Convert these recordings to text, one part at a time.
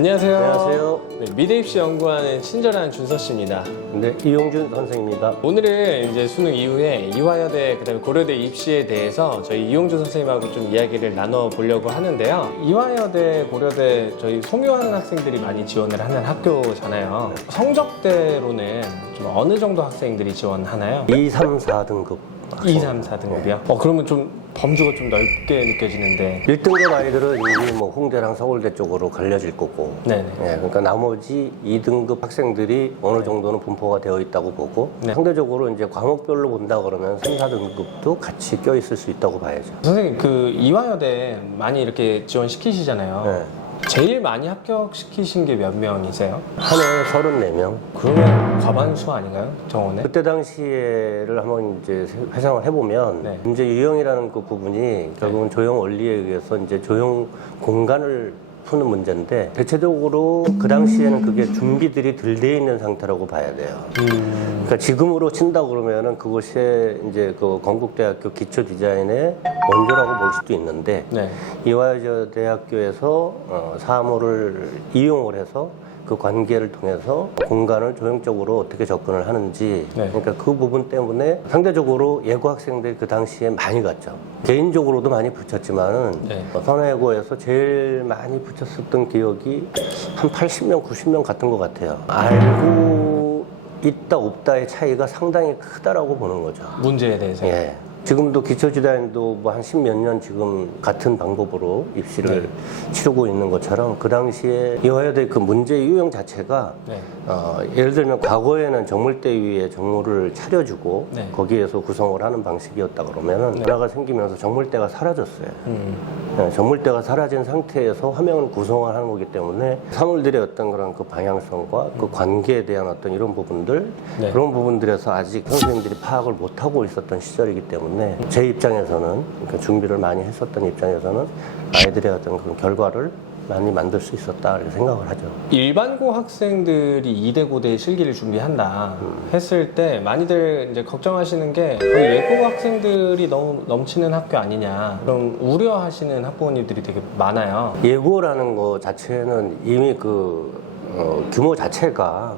안녕하세요. 안녕하세요. 네, 미래 입시 연구하는 친절한 준서 씨입니다. 네, 이용준 선생입니다. 오늘은 이제 수능 이후에 이화여대 그다음에 고려대 입시에 대해서 저희 이용준 선생님하고 좀 이야기를 나눠 보려고 하는데요. 이화여대, 고려대 저희 송유하는 학생들이 많이 지원을 하는 학교잖아요. 성적대로는 좀 어느 정도 학생들이 지원하나요? 2, 3, 4등급. 2, 3, 4등급이요? 그러면 좀 범주가 좀 넓게 느껴지는데. 1등급 아이들은 이미 뭐 홍대랑 서울대 쪽으로 갈려질 거고. 네네. 네, 그러니까 나머지 2등급 학생들이 어느 정도는 분포가 되어 있다고 보고. 네. 상대적으로 이제 과목별로 본다 그러면 3, 4등급도 같이 껴 있을 수 있다고 봐야죠. 선생님, 그 이화여대 많이 이렇게 지원시키시잖아요. 네. 제일 많이 합격시키신 게 몇 명이세요? 한 해에 34명. 그러면 과반수 아닌가요? 정원에? 그때 당시에를 한번 이제 회상을 해보면 네. 문제 유형이라는 그 부분이 결국은 조형 원리에 의해서 이제 조형 공간을 푸는 문제인데 대체적으로 그 당시에는 그게 준비들이 덜 돼 있는 상태라고 봐야 돼요. 그러니까 지금으로 친다 그러면은 그것이 이제 그 건국대학교 기초 디자인의 원조라고 볼 수도 있는데 네. 이화여대학교에서 사무를 이용을 해서 그 관계를 통해서 공간을 조형적으로 어떻게 접근을 하는지 네. 그러니까 그 부분 때문에 상대적으로 예고 학생들이 그 당시에 많이 갔죠. 개인적으로도 많이 붙였지만은 네. 선호예고에서 제일 많이 붙였었던 기억이 한 80명, 90명 같은 것 같아요. 알고 있다 없다의 차이가 상당히 크다라고 보는 거죠. 문제에 대해서. 예. 지금도 기초지단도 뭐 한 10몇 년 지금 같은 방법으로 입시를 치르고 있는 것처럼 그 당시에 이화여대 그 문제 유형 자체가 네. 예를 들면 과거에는 정물대 위에 정물을 차려주고 네. 거기에서 구성을 하는 방식이었다 그러면은 변화가 생기면서 정물대가 사라졌어요. 네, 정물대가 사라진 상태에서 화면을 구성을 하는 거기 때문에 사물들의 어떤 그런 그 방향성과 그 관계에 대한 어떤 이런 부분들 네. 그런 부분들에서 아직 선생님들이 파악을 못하고 있었던 시절이기 때문에 제 입장에서는 그러니까 준비를 많이 했었던 입장에서는 아이들의 어떤 그런 결과를 많이 만들 수 있었다 이렇게 생각을 하죠. 일반고 학생들이 이대고대 실기를 준비한다 했을 때 많이들 이제 걱정하시는 게 예고 학생들이 너무 넘치는 학교 아니냐 그런 우려하시는 학부모님들이 되게 많아요. 예고라는 거 자체는 이미 그 규모 자체가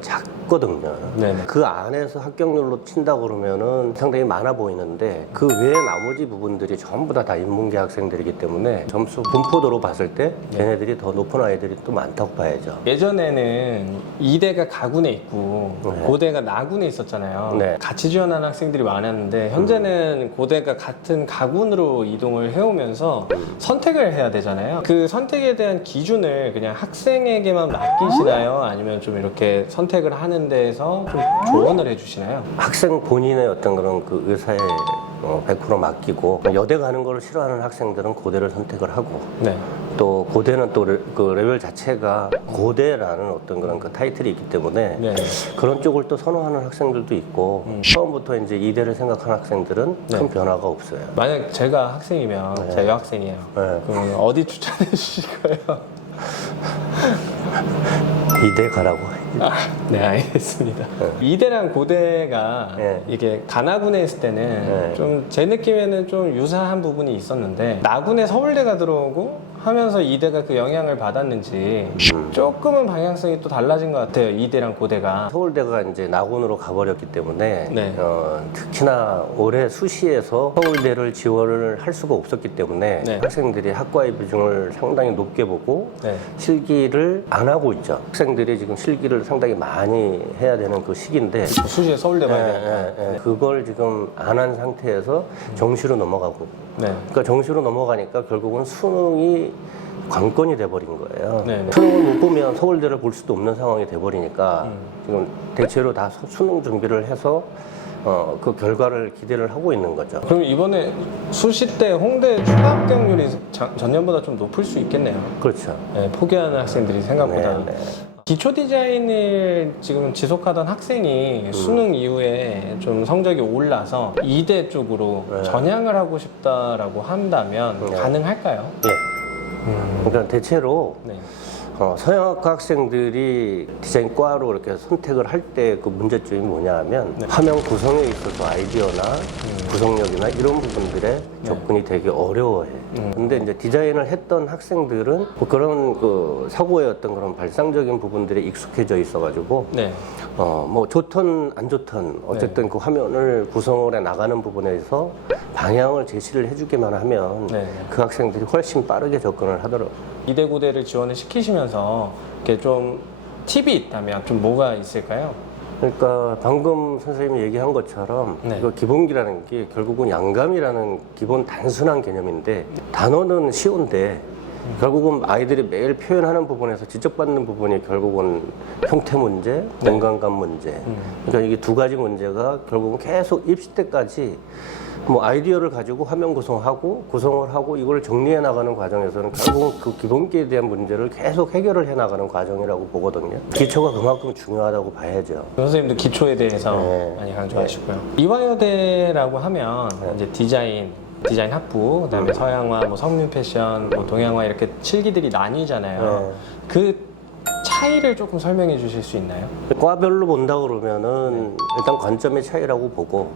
작거든요. 네네. 그 안에서 합격률로 친다 그러면은 상당히 많아 보이는데 그 외에 나머지 부분들이 전부 다 인문계 학생들이기 때문에 점수 분포도로 봤을 때 걔네들이 더 높은 아이들이 또 많다고 봐야죠. 예전에는 이대가 가군에 있고 네. 고대가 나군에 있었잖아요. 네. 같이 지원하는 학생들이 많았는데 현재는 고대가 같은 가군으로 이동을 해오면서 선택을 해야 되잖아요. 그 선택에 대한 기준을 그냥 학생에게만 맡기시나요? 아니면 좀 이렇게 선택을 하는 데에서 좀 조언을 해주시나요? 학생 본인의 어떤 그런 그 의사에 100% 맡기고 여대 가는 걸 싫어하는 학생들은 고대를 선택을 하고 네. 또 고대는 또 그 레벨 자체가 고대라는 어떤 그런 그 타이틀이 있기 때문에 네. 그런 쪽을 또 선호하는 학생들도 있고 처음부터 이제 이대를 생각하는 학생들은 큰 변화가 없어요. 만약 제가 학생이면 제가 여학생이에요. 네. 그럼 어디 추천해 주실 거예요? 이대 가라고. 네, 알겠습니다. 이대랑 고대가 네. 이게 가나군에 있을 때는 네. 좀 제 느낌에는 좀 유사한 부분이 있었는데 나군에 서울대가 들어오고 하면서 이대가 그 영향을 받았는지 조금은 방향성이 또 달라진 것 같아요. 이대랑 고대가. 서울대가 이제 낙원으로 가버렸기 때문에 네. 특히나 올해 수시에서 서울대를 지원을 할 수가 없었기 때문에 네. 학생들이 학과의 비중을 상당히 높게 보고 네. 실기를 안 하고 있죠. 학생들이 지금 실기를 상당히 많이 해야 되는 그 시기인데 수시에 서울대 봐야 되니까. 그걸 지금 안 한 상태에서 정시로 넘어가고 네. 그러니까 정시로 넘어가니까 결국은 수능이 관건이 돼버린 거예요. 네네. 수능을 못 보면 서울대를 볼 수도 없는 상황이 돼버리니까 지금 대체로 다 수능 준비를 해서 그 결과를 기대를 하고 있는 거죠. 그럼 이번에 수시 때 홍대 추가 합격률이 전년보다 좀 높을 수 있겠네요. 그렇죠. 네, 포기하는 학생들이 생각보다. 네, 네. 기초 디자인을 지금 지속하던 학생이 수능 이후에 좀 성적이 올라서 이대 쪽으로 전향을 하고 싶다라고 한다면 가능할까요? 예. 그러니까 대체로 네. 서양학과 학생들이 디자인과로 이렇게 선택을 할 때 그 문제점이 뭐냐 하면 화면 구성에 있어서 아이디어나 구성력이나 이런 부분들에 접근이 되게 어려워해. 근데 이제 디자인을 했던 학생들은 뭐 그런 그 사고의 어떤 그런 발상적인 부분들에 익숙해져 있어가지고 네. 뭐 좋든 안 좋든 어쨌든 그 화면을 구성을 해 나가는 부분에서 방향을 제시를 해주기만 하면 그 학생들이 훨씬 빠르게 접근을 하더라고요. 이대고대를 지원을 시키시면서 이렇게 좀 팁이 있다면 좀 뭐가 있을까요? 그러니까 방금 선생님이 얘기한 것처럼 이거 기본기라는 게 결국은 양감이라는 기본 단순한 개념인데 단어는 쉬운데 결국은 아이들이 매일 표현하는 부분에서 지적받는 부분이 결국은 형태 문제, 공간감 문제. 그러니까 이게 두 가지 문제가 결국은 계속 입시 때까지 뭐 아이디어를 가지고 화면 구성을 하고 이걸 정리해 나가는 과정에서는 결국은 그 기본기에 대한 문제를 계속 해결을 해 나가는 과정이라고 보거든요. 기초가 그만큼 중요하다고 봐야죠. 선생님도 기초에 대해서 많이 강조하시고요. 이화여대라고 하면 이제 디자인 학부, 그다음에 서양화, 뭐 성균 패션, 뭐 동양화 이렇게 칠기들이 나뉘잖아요. 그 차이를 조금 설명해 주실 수 있나요? 과별로 본다 그러면은 일단 관점의 차이라고 보고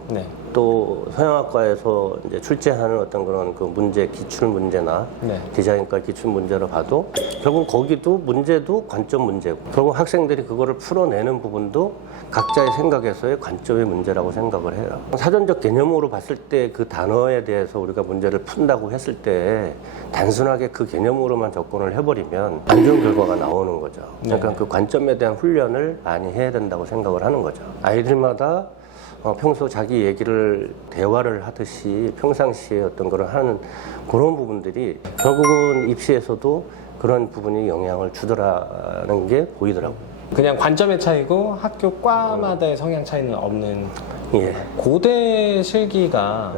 또 서양학과에서 이제 출제하는 어떤 그런 그 문제, 기출 문제나 디자인과 기출 문제로 봐도 결국 거기도 문제도 관점 문제고 결국 학생들이 그거를 풀어내는 부분도 각자의 생각에서의 관점의 문제라고 생각을 해요. 사전적 개념으로 봤을 때 그 단어에 대해서 우리가 문제를 푼다고 했을 때 단순하게 그 개념으로만 접근을 해버리면 안 좋은 결과가 나오는 거죠. 그러니까 그 관점에 대한 훈련을 많이 해야 된다고 생각을 하는 거죠. 아이들마다 평소 자기 얘기를 대화를 하듯이 평상시에 어떤 걸 하는 그런 부분들이 결국은 입시에서도 그런 부분이 영향을 주더라는 게 보이더라고요. 그냥 관점의 차이고 학교 과마다의 성향 차이는 없는. 고대 실기가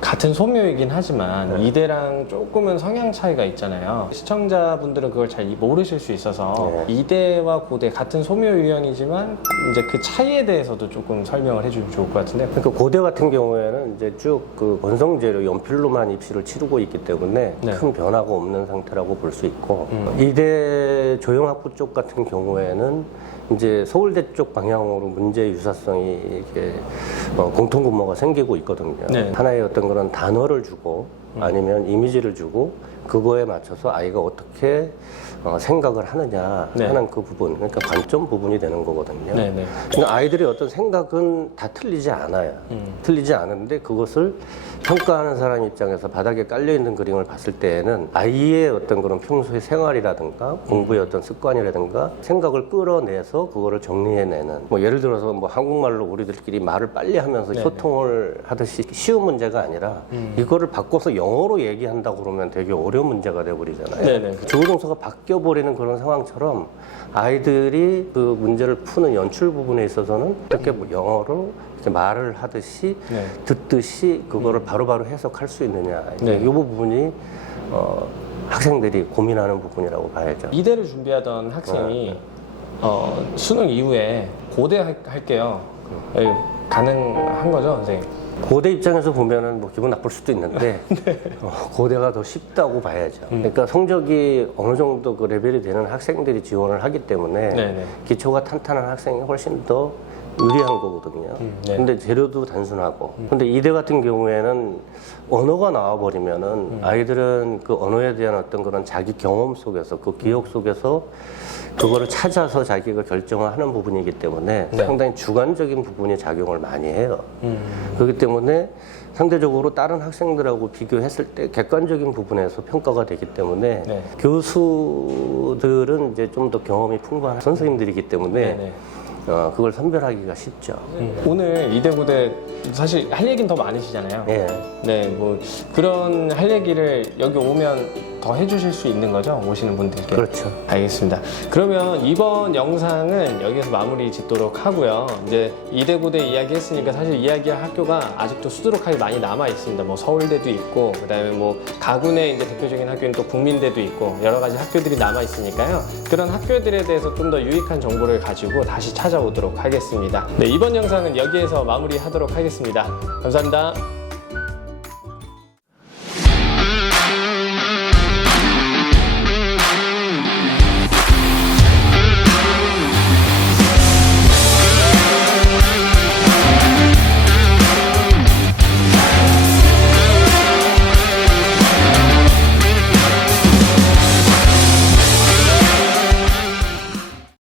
같은 소묘이긴 하지만 이대랑 조금은 성향 차이가 있잖아요. 시청자분들은 그걸 잘 모르실 수 있어서 이대와 고대 같은 소묘 유형이지만 이제 그 차이에 대해서도 조금 설명을 해주면 좋을 것 같은데. 그러니까 고대 같은 경우에는 이제 쭉 그 원성제로 연필로만 입시를 치르고 있기 때문에 큰 변화가 없는 상태라고 볼 수 있고 이대 조형학부 쪽 같은 경우에는 이제 서울대 쪽 방향으로 문제 유사성이 이렇게 공통 분모가 생기고 있거든요. 하나의 어떤 그런 단어를 주고 아니면 이미지를 주고 그거에 맞춰서 아이가 어떻게 생각을 하느냐 하는 그 부분, 그러니까 관점 부분이 되는 거거든요. 그러니까 아이들의 어떤 생각은 다 틀리지 않아요. 틀리지 않은데 그것을 평가하는 사람 입장에서 바닥에 깔려있는 그림을 봤을 때에는 아이의 어떤 그런 평소의 생활이라든가 공부의 어떤 습관이라든가 생각을 끌어내서 그거를 정리해내는, 뭐 예를 들어서 뭐 한국말로 우리들끼리 말을 빨리 하면서 소통을 하듯이 쉬운 문제가 아니라 이거를 바꿔서 영어로 얘기한다고 그러면 되게 어려운 문제가 돼버리잖아요. 주어 동사가 바뀌어버리는 그런 상황처럼 아이들이 그 문제를 푸는 연출 부분에 있어서는 어떻게 뭐 영어로 이렇게 말을 하듯이 듣듯이 그거를 바로바로 해석할 수 있느냐, 이 부분이 학생들이 고민하는 부분이라고 봐야죠. 이대를 준비하던 학생이 수능 이후에 고대 할게요. 가능한 거죠, 선생님? 고대 입장에서 보면은 뭐 기분 나쁠 수도 있는데 고대가 더 쉽다고 봐야죠. 그러니까 성적이 어느 정도 그 레벨이 되는 학생들이 지원을 하기 때문에 기초가 탄탄한 학생이 훨씬 더 유리한 거거든요. 근데 재료도 단순하고. 근데 이대 같은 경우에는 언어가 나와버리면은 아이들은 그 언어에 대한 어떤 그런 자기 경험 속에서 그 기억 속에서 그거를 찾아서 자기가 결정을 하는 부분이기 때문에 상당히 주관적인 부분이 작용을 많이 해요. 그렇기 때문에 상대적으로 다른 학생들하고 비교했을 때 객관적인 부분에서 평가가 되기 때문에 교수들은 이제 좀 더 경험이 풍부한 선생님들이기 때문에 그걸 선별하기가 쉽죠. 오늘 이대고대 사실 할 얘기는 더 많으시잖아요. 뭐 그런 할 얘기를 여기 오면 더 해주실 수 있는 거죠? 오시는 분들께. 그렇죠. 알겠습니다. 그러면 이번 영상은 여기서 마무리 짓도록 하고요. 이제 이대고대 이야기 했으니까 사실 이야기할 학교가 아직도 수두룩하게 많이 남아 있습니다. 뭐 서울대도 있고, 그다음에 뭐 가군의 이제 대표적인 학교는 또 국민대도 있고 여러 가지 학교들이 남아 있으니까요. 그런 학교들에 대해서 좀 더 유익한 정보를 가지고 다시 찾아오도록 하겠습니다. 네, 이번 영상은 여기에서 마무리하도록 하겠습니다. 감사합니다.